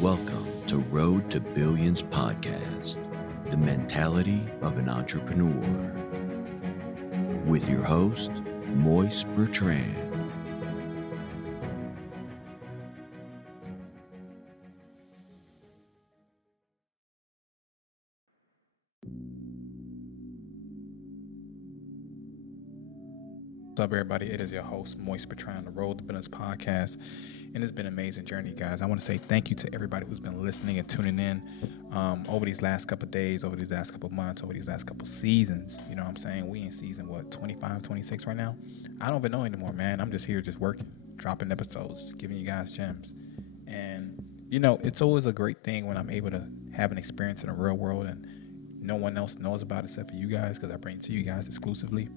Welcome to Road to Billions podcast, the mentality of an entrepreneur. With your host, Moise Bertrand. What's up, everybody? It is your host, Moise Bertrand, the Road to Billions podcast, and it's been an amazing journey, guys. I want to say thank you to everybody who's been listening and tuning in over these last couple of days, over these last couple of months, over these last couple of seasons. You know what I'm saying? We in season, 25, 26 right now? I don't even know anymore, man. I'm just here just working, dropping episodes, giving you guys gems. And, it's always a great thing when I'm able to have an experience in the real world and no one else knows about it except for you guys, because I bring it to you guys exclusively.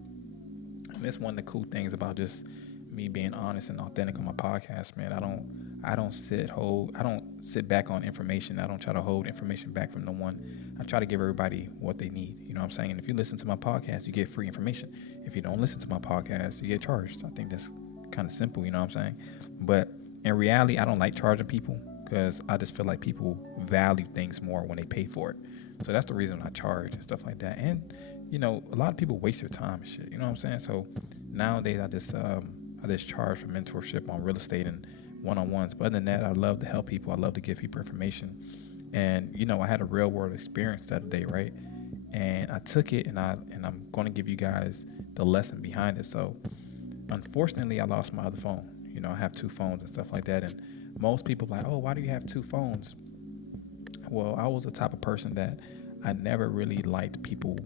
And that's one of the cool things about just me being honest and authentic on my podcast, man. I don't sit back on information. I don't try to hold information back from no one. I try to give everybody what they need. You know what I'm saying? And if you listen to my podcast, you get free information. If you don't listen to my podcast, you get charged. I think that's kind of simple, you know what I'm saying? But in reality, I don't like charging people because I just feel like people value things more when they pay for it. So that's the reason I charge and stuff like that. And a lot of people waste their time and shit. You know what I'm saying? So nowadays, I just charge for mentorship on real estate and one-on-ones. But other than that, I love to help people. I love to give people information. And I had a real world experience the other day, right? And I took it, and I'm going to give you guys the lesson behind it. So unfortunately, I lost my other phone. I have two phones and stuff like that. And most people are like, oh, why do you have two phones? Well, I was the type of person that I never really liked people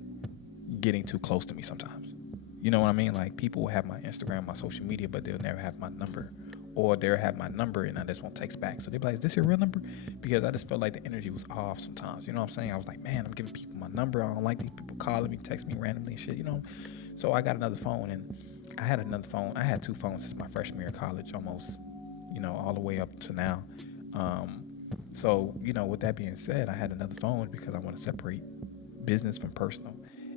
getting too close to me sometimes. You know what I mean? Like, people will have my Instagram, my social media, but they'll never have my number. Or they'll have my number and I just won't text back. So they'll be like, is this your real number? Because I just felt like the energy was off sometimes. You know what I'm saying? I was like, man, I'm giving people my number. I don't like these people calling me, texting me randomly and shit, So I got another phone, and I had another phone. I had two phones since my freshman year of college, almost, all the way up to now. So, with that being said, I had another phone because I want to separate business from personal.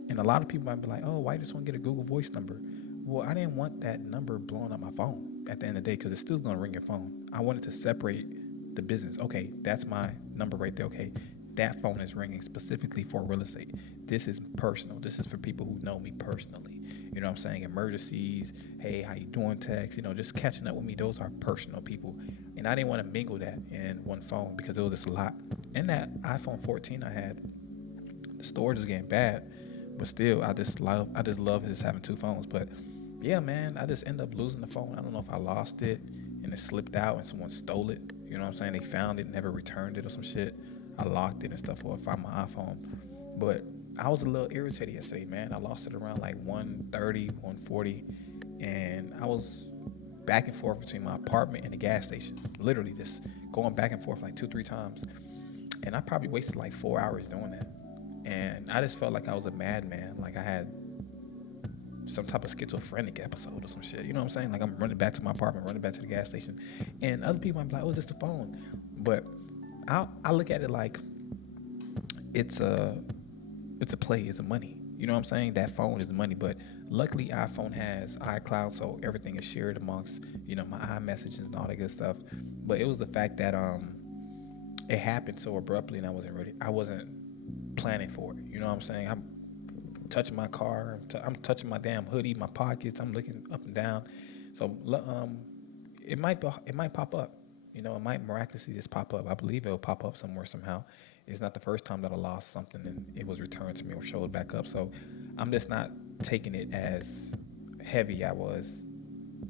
And a lot of people might be like, oh, why just want to get a Google Voice number? Well, I didn't want that number blowing up my phone at the end of the day because it's still going to ring your phone. I wanted to separate the business. Okay, that's my number right there. Okay, that phone is ringing specifically for real estate. This is personal. This is for people who know me personally. You know what I'm saying? Emergencies, hey, how you doing, text, just catching up with me. Those are personal people. And I didn't want to mingle that in one phone because it was just a lot. And that iPhone 14 I had, the storage is getting bad. But still, I just love just having two phones. But yeah, man, I just ended up losing the phone. I don't know if I lost it and it slipped out and someone stole it. You know what I'm saying? They found it, never returned it or some shit. I locked it and stuff, or I found my iPhone. But I was a little irritated yesterday, man. I lost it around like 1:30, 1:40, and I was back and forth between my apartment and the gas station. Literally just going back and forth like 2-3 times. And I probably wasted like 4 hours doing that. And I just felt like I was a madman. Like I had some type of schizophrenic episode or some shit. You know what I'm saying? Like I'm running back to my apartment, running back to the gas station. And other people might be like, oh, it's just the phone. But I look at it like it's a play, it's a money. You know what I'm saying? That phone is the money. But luckily iPhone has iCloud, so everything is shared amongst, my iMessages and all that good stuff. But it was the fact that it happened so abruptly and I wasn't planning for it. You know what I'm saying? I'm touching my car, I'm touching my damn hoodie, my pockets, I'm looking up and down. So it might pop up. It might miraculously just pop up. I believe it'll pop up somewhere somehow. It's not the first time that I lost something and it was returned to me or showed back up. So I'm just not taking it as heavy I was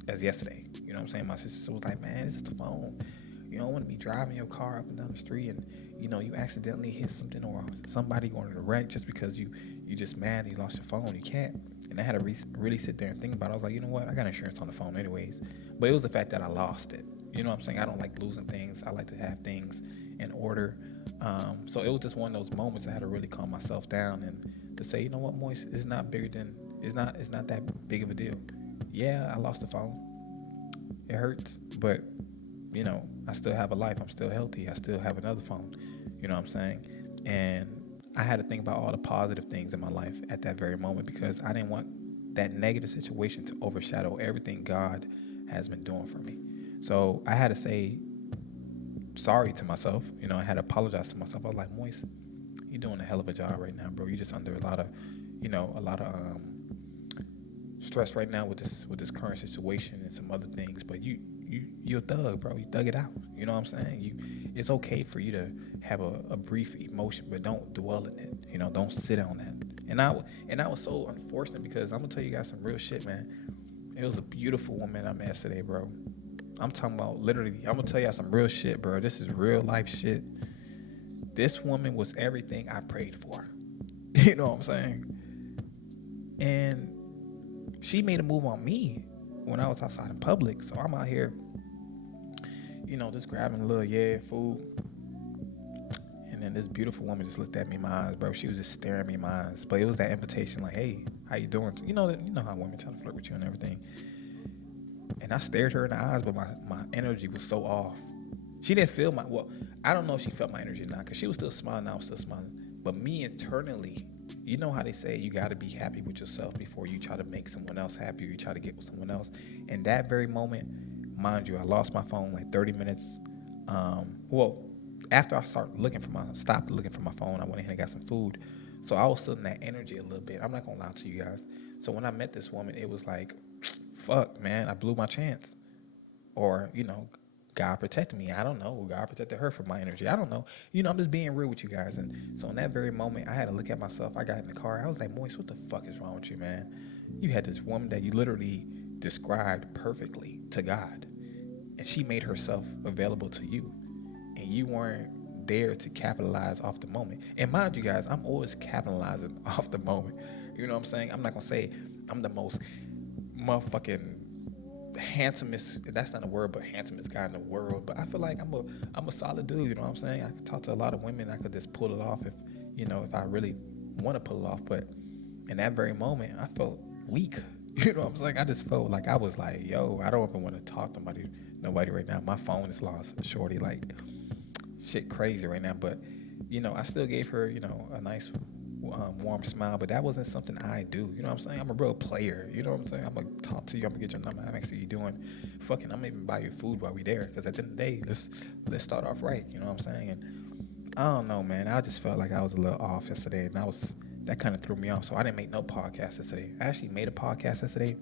as yesterday. You know what I'm saying? My sister was like, man, this is the phone. You don't want to be driving your car up and down the street and, you accidentally hit something or somebody going to the wreck just because you just mad that you lost your phone. You can't. And I had to really sit there and think about it. I was like, you know what? I got insurance on the phone anyways. But it was the fact that I lost it. You know what I'm saying? I don't like losing things. I like to have things in order. So it was just one of those moments I had to really calm myself down and to say, you know what, Moise, it's not that big of a deal. Yeah, I lost the phone. It hurts, but I still have a life. I'm still healthy. I still have another phone. You know what I'm saying? And I had to think about all the positive things in my life at that very moment because I didn't want that negative situation to overshadow everything God has been doing for me. So I had to say sorry to myself. I had to apologize to myself. I was like, Moise, you're doing a hell of a job right now, bro. You're just under a lot of stress right now with this current situation and some other things. But you're a thug, bro. You thug it out. You know what I'm saying? It's okay for you to have a brief emotion, but don't dwell in it. Don't sit on that. And I was so unfortunate because I'm gonna tell you guys some real shit, man. It was a beautiful woman I met yesterday, bro. I'm talking about literally. I'm gonna tell y'all some real shit, bro. This is real life shit. This woman was everything I prayed for. You know what I'm saying? And she made a move on me when I was outside in public. So I'm out here, just grabbing a little food. And then this beautiful woman just looked at me in my eyes, bro. She was just staring me in my eyes. But it was that invitation, like, hey, how you doing? You know how women try to flirt with you and everything. And I stared her in the eyes, but my energy was so off. She didn't feel I don't know if she felt my energy or not, because she was still smiling, I was still smiling. But me internally, you know how they say you got to be happy with yourself before you try to make someone else happy or you try to get with someone else. In that very moment, mind you, I lost my phone like 30 minutes. After I stopped looking for my phone, I went ahead and got some food. So I was still in that energy a little bit. I'm not going to lie to you guys. So when I met this woman, it was like, fuck, man, I blew my chance. Or, God protected me. I don't know. God protected her from my energy. I don't know. I'm just being real with you guys. And so in that very moment, I had to look at myself. I got in the car. I was like, Moise, what the fuck is wrong with you, man? You had this woman that you literally described perfectly to God. And she made herself available to you. And you weren't there to capitalize off the moment. And mind you guys, I'm always capitalizing off the moment. You know what I'm saying? I'm not going to say I'm the most motherfucking handsomest, that's not a word, but handsomest guy in the world. But I feel like I'm a solid dude, you know what I'm saying? I could talk to a lot of women. I could just pull it off if I really want to pull it off. But in that very moment, I felt weak. You know what I'm saying? I just felt like I was like, yo, I don't even want to talk to nobody right now. My phone is lost, shorty. Like, shit crazy right now. But, I still gave her, a nice warm smile, but that wasn't something I do. You know what I'm saying? I'm a real player. You know what I'm saying? I'm gonna talk to you. I'm gonna get your number. I'm asking you doing. Fucking, I'm gonna even buy you food while we there. Because at the end of the day, let's start off right. You know what I'm saying? And I don't know, man. I just felt like I was a little off yesterday, and that kind of threw me off. So I didn't make no podcast yesterday. I actually made a podcast yesterday.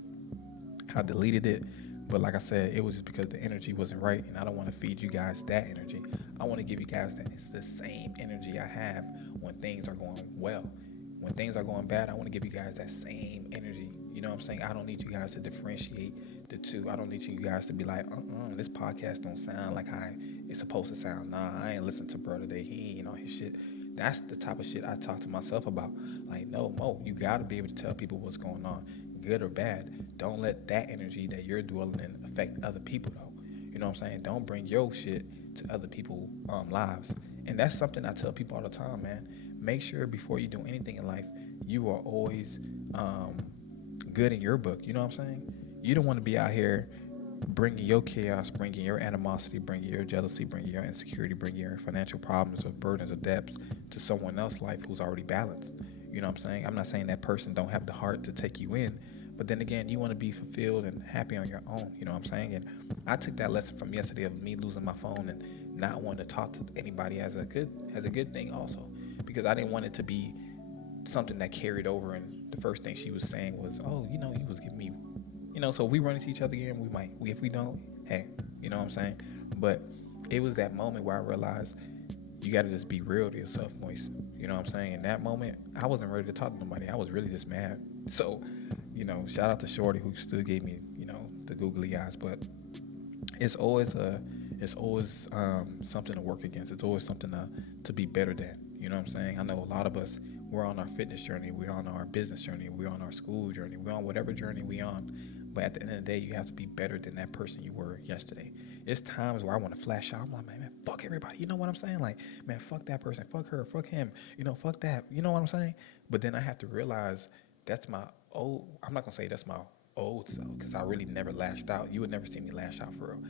I deleted it. But like I said, it was just because the energy wasn't right, and I don't want to feed you guys that energy. I want to give you guys the same energy I have when things are going well. When things are going bad, I want to give you guys that same energy. You know what I'm saying? I don't need you guys to differentiate the two. I don't need you guys to be like, this podcast don't sound like how it's supposed to sound. Nah, I ain't listen to bro today. He ain't, his shit. That's the type of shit I talk to myself about. Like, no, Mo, you got to be able to tell people what's going on, good or bad. Don't let that energy that you're dwelling in affect other people, though. You know what I'm saying? Don't bring your shit to other people's lives. And that's something I tell people all the time, man. Make sure before you do anything in life, you are always good in your book. You know what I'm saying? You don't want to be out here bringing your chaos, bringing your animosity, bringing your jealousy, bringing your insecurity, bringing your financial problems or burdens or debts to someone else's life who's already balanced. You know what I'm saying? I'm not saying that person don't have the heart to take you in, but then again, you want to be fulfilled and happy on your own. You know what I'm saying? And I took that lesson from yesterday of me losing my phone and not wanting to talk to anybody as a good thing also, because I didn't want it to be something that carried over. And the first thing she was saying was, oh, you was giving me, so if we run into each other again, we might. If we don't, hey, you know what I'm saying? But it was that moment where I realized you got to just be real to yourself, Moise. You know what I'm saying? In that moment, I wasn't ready to talk to nobody. I was really just mad. So, shout out to Shorty who still gave me, the googly eyes. But it's always something to work against. It's always something to be better than. You know what I'm saying? I know a lot of us, we're on our fitness journey. We're on our business journey. We're on our school journey. We're on whatever journey we're on. But at the end of the day, you have to be better than that person you were yesterday. It's times where I want to flash out. I'm like, man, fuck everybody. You know what I'm saying? Like, man, fuck that person. Fuck her. Fuck him. Fuck that. You know what I'm saying? But then I have to realize that's my old, I'm not going to say that's my old self, because I really never lashed out. You would never see me lash out for real.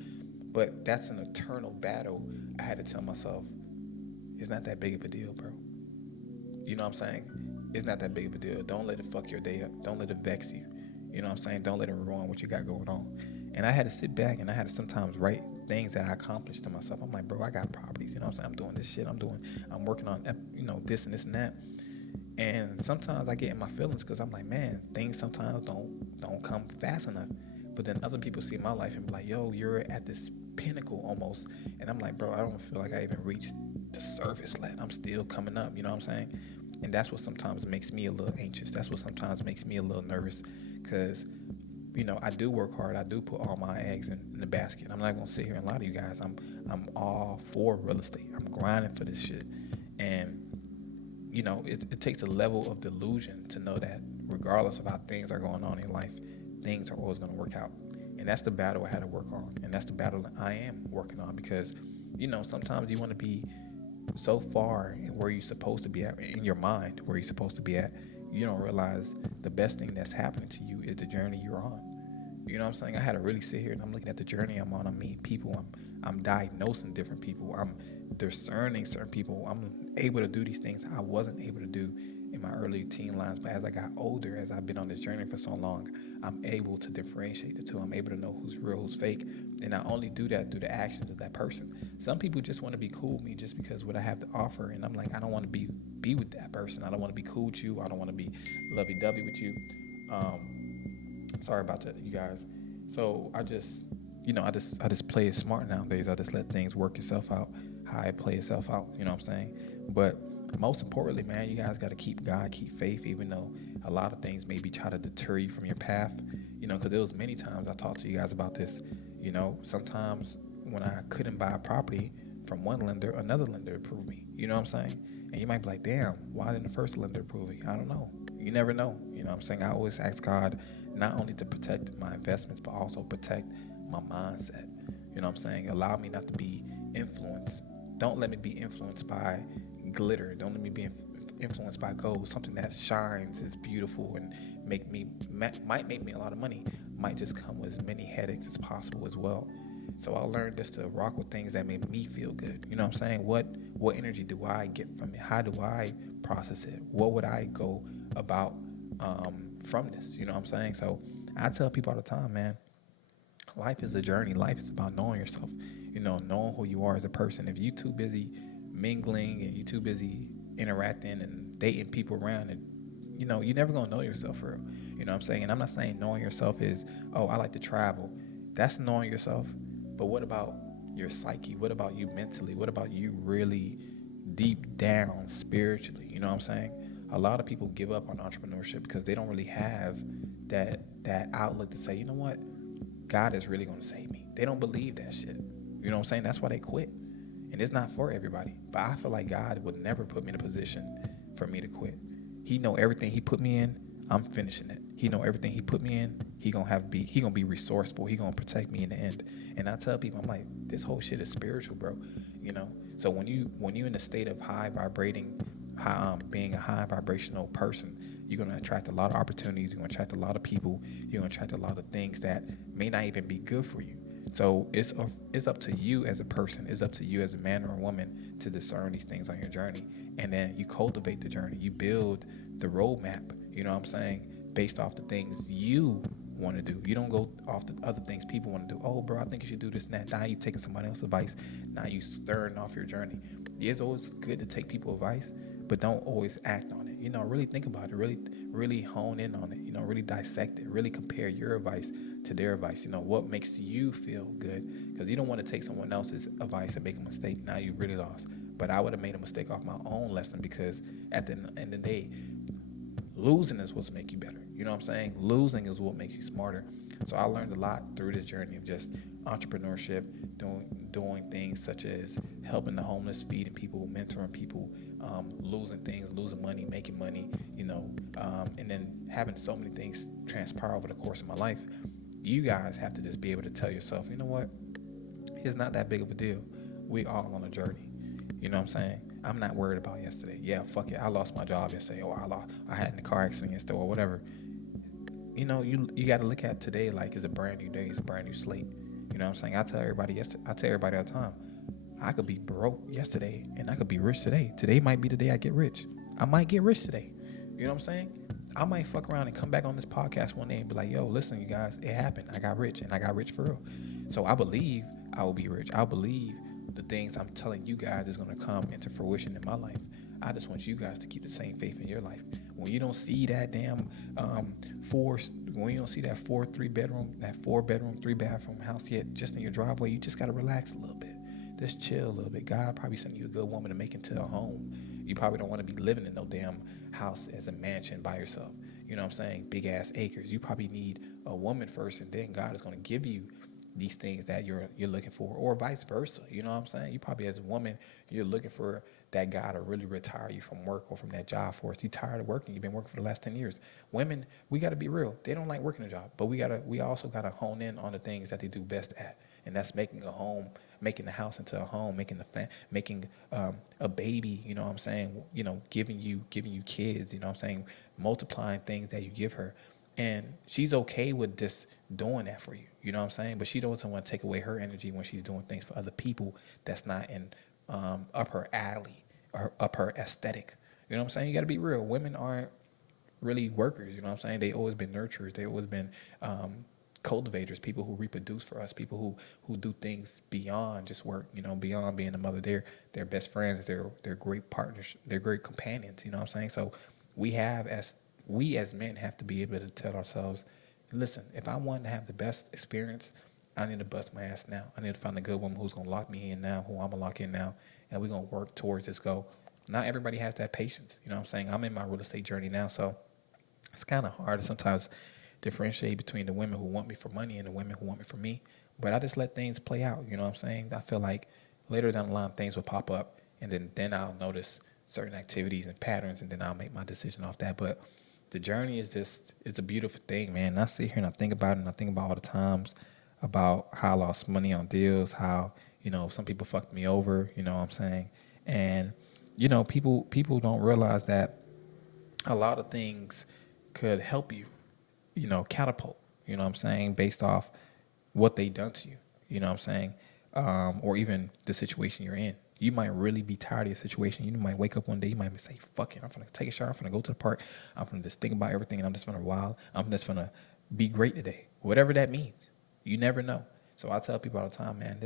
But that's an eternal battle. I had to tell myself, it's not that big of a deal, bro. You know what I'm saying? It's not that big of a deal. Don't let it fuck your day up. Don't let it vex you. You know what I'm saying? Don't let it ruin what you got going on. And I had to sit back and I had to sometimes write things that I accomplished to myself. I'm like, bro, I got properties. You know what I'm saying? I'm doing this shit. I'm working on, this and this and that. And sometimes I get in my feelings because I'm like, man, things sometimes don't come fast enough. But then other people see my life and be like, yo, you're at this pinnacle almost. And I'm like, bro, I don't feel like I even reached the surface yet. I'm still coming up. You know what I'm saying? And that's what sometimes makes me a little anxious. That's what sometimes makes me a little nervous because, I do work hard. I do put all my eggs in the basket. I'm not going to sit here and lie to you guys. I'm all for real estate. I'm grinding for this shit. And it takes a level of delusion to know that regardless of how things are going on in life, things are always going to work out. And that's the battle I had to work on. And that's the battle that I am working on because, sometimes you want to be so far in where you're supposed to be at, in your mind, where you're supposed to be at, you don't realize the best thing that's happening to you is the journey you're on. You know what I'm saying? I had to really sit here and I'm looking at the journey I'm on. I'm meeting people. I'm diagnosing different people. I'm discerning certain people. I'm able to do these things I wasn't able to do in my early teen lives. But as I got older, as I've been on this journey for so long, I'm able to differentiate the two. I'm able to know who's real, who's fake. And I only do that through the actions of that person. Some people just want to be cool with me just because what I have to offer. And I'm like, I don't want to be with that person. I don't want to be cool with you. I don't want to be lovey-dovey with you. Sorry about that, you guys. So I just play it smart nowadays. I just let things work itself out, how it play itself out. You know what I'm saying? But most importantly, man, you guys got to keep God, keep faith, even though a lot of things maybe try to deter you from your path. Because there was many times I talked to you guys about this. Sometimes when I couldn't buy a property from one lender, another lender approved me. You know what I'm saying? And you might be like, damn, why didn't the first lender approve me? I don't know. You never know. You know what I'm saying? I always ask God not only to protect my investments, but also protect my mindset. You know what I'm saying? Allow me not to be influenced. Don't let me be influenced by glitter. Don't let me be influenced by gold. Something that shines, is beautiful, and might make me a lot of money, might just come with as many headaches as possible as well. So I learned just to rock with things that make me feel good. You know what I'm saying? What energy do I get from it? How do I process it? What would I go about from this? You know what I'm saying? So I tell people all the time, man, life is a journey. Life is about knowing yourself, knowing who you are as a person. If you too busy mingling and you too busy interacting and dating people around, and you're never gonna know yourself for real. You know what I'm saying? And I'm not saying knowing yourself is, oh, I like to travel. That's knowing yourself. But what about your psyche? What about you mentally? What about you really deep down spiritually? You know what I'm saying? A lot of people give up on entrepreneurship because they don't really have that outlook to say, you know what? God is really going to save me. They don't believe that shit. You know what I'm saying? That's why they quit. And it's not for everybody. But I feel like God would never put me in a position for me to quit. He know everything he put me in, I'm finishing it. He know everything he put me in, he gonna be resourceful. He gonna protect me in the end. And I tell people, I'm like, this whole shit is spiritual, bro. So when you in a state of high vibrating, being a high vibrational person, you're gonna attract a lot of opportunities. You're gonna attract a lot of people. You're gonna attract a lot of things that may not even be good for you. So it's up to you as a person. It's up to you as a man or a woman to discern these things on your journey. And then you cultivate the journey. You build the roadmap, you know what I'm saying, based off the things you want to do. You don't go off the other things people want to do. Oh, bro, I think you should do this and that. Now you taking somebody else's advice. Now you stirring off your journey. It's always good to take people's advice, but don't always act on it. Really think about it. Really hone in on it. Really dissect it. Really compare your advice to their advice. What makes you feel good? Because you don't want to take someone else's advice and make a mistake. Now you really lost. But I would have made a mistake off my own lesson, because at the end of the day, losing is what's make you better. You know what I'm saying? Losing is what makes you smarter. So I learned a lot through this journey of just entrepreneurship, doing things such as helping the homeless, feeding people, mentoring people, losing things, losing money, making money, and then having so many things transpire over the course of my life. You guys have to just be able to tell yourself, you know what? It's not that big of a deal. We all on a journey. You know what I'm saying? I'm not worried about yesterday. Yeah, fuck it. I lost my job yesterday. Or I had in a car accident yesterday, or whatever. You got to look at today like it's a brand new day. It's a brand new slate. You know what I'm saying? I tell everybody all the time, I could be broke yesterday and I could be rich today. Today might be the day I get rich. I might get rich today. You know what I'm saying? I might fuck around and come back on this podcast one day and be like, yo, listen, you guys, it happened. I got rich, and I got rich for real. So I believe I will be rich. I believe the things I'm telling you guys is going to come into fruition in my life. I just want you guys to keep the same faith in your life. When you don't see that damn four, when you don't see that 4 3 bedroom, that 4 bedroom, 3 bathroom house yet, just in your driveway, you just gotta relax a little bit. Just chill a little bit. God probably sent you a good woman to make into a home. You probably don't want to be living in no damn house as a mansion by yourself. You know what I'm saying? Big ass acres. You probably need a woman first, and then God is gonna give you these things that you're looking for, or vice versa. You know what I'm saying? You probably, as a woman, you're looking for that guy to really retire you from work or from that job force. You tired of working. You've been working for the last 10 years. Women, we got to be real. They don't like working a job, but we also got to hone in on the things that they do best at, and that's making a home, making the house into a home, making a baby. You know what I'm saying? You know, giving you kids. You know what I'm saying? Multiplying things that you give her, and she's okay with just doing that for you. You know what I'm saying? But she doesn't want to take away her energy when she's doing things for other people that's not in up her alley or up her aesthetic. You know what I'm saying? You got to be real. Women aren't really workers. You know what I'm saying? They always been nurturers. They always been cultivators, people who reproduce for us, people who do things beyond just work. You know, beyond being a mother. They're best friends. They're great partners. They're great companions. You know what I'm saying? So we as men have to be able to tell ourselves, listen, if I want to have the best experience, I need to bust my ass now. I need to find a good woman who's gonna lock me in now, who I'm gonna lock in now, and we're gonna work towards this goal. Not everybody has that patience. You know what I'm saying? I'm in my real estate journey now, so it's kind of hard to sometimes differentiate between the women who want me for money and the women who want me for me. But I just let things play out. You know what I'm saying? I feel like later down the line things will pop up, and then I'll notice certain activities and patterns, and then I'll make my decision off that. But the journey is just, it's a beautiful thing, man. And I sit here and I think about it, and I think about all the times about how I lost money on deals, how, you know, some people fucked me over, you know what I'm saying? And, you know, people don't realize that a lot of things could help you, you know, catapult, you know what I'm saying, based off what they done to you, you know what I'm saying, or even the situation you're in. You might really be tired of your situation. You might wake up one day, you might say, fuck it, I'm gonna take a shower, I'm gonna go to the park, I'm gonna just think about everything, and I'm just gonna wild, I'm just gonna be great today, whatever that means. You never know. So I tell people all the time, man,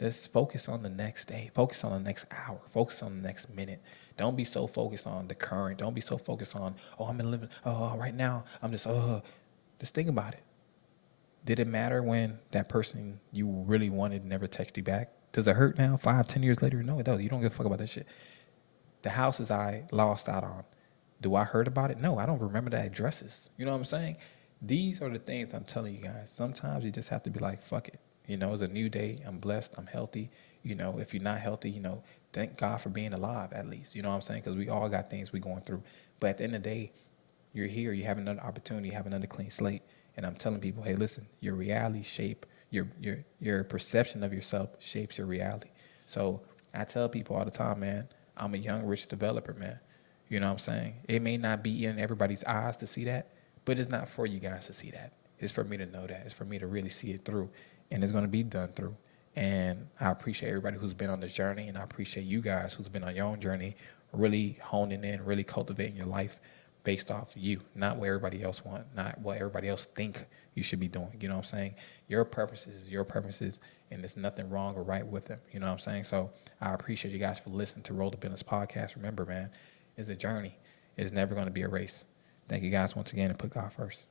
let's focus on the next day, focus on the next hour, focus on the next minute. Don't be so focused on the current. Don't be so focused on, oh, I'm in living, oh, right now, I'm just think about it. Did it matter when that person you really wanted never texted you back? Does it hurt now, 5, 10 years later? No, it doesn't. You don't give a fuck about that shit. The houses I lost out on, do I heard about it? No, I don't remember the addresses. You know what I'm saying? These are the things I'm telling you guys. Sometimes you just have to be like, fuck it. You know, it's a new day. I'm blessed. I'm healthy. You know, if you're not healthy, you know, thank God for being alive at least. You know what I'm saying? Because we all got things we're going through. But at the end of the day, you're here. You have another opportunity. You have another clean slate. And I'm telling people, hey, listen, your reality shape, your perception of yourself shapes your reality. So I tell people all the time, man, I'm a young, rich developer, man. You know what I'm saying? It may not be in everybody's eyes to see that, but it's not for you guys to see that. It's for me to know that. It's for me to really see it through. And it's going to be done through. And I appreciate everybody who's been on this journey, and I appreciate you guys who's been on your own journey, really honing in, really cultivating your life based off of you, not what everybody else want, not what everybody else think you should be doing. You know what I'm saying? Your purposes is your purposes, and there's nothing wrong or right with them. You know what I'm saying? So I appreciate you guys for listening to Roll the Business Podcast. Remember, man, it's a journey. It's never going to be a race. Thank you guys once again, and put God first.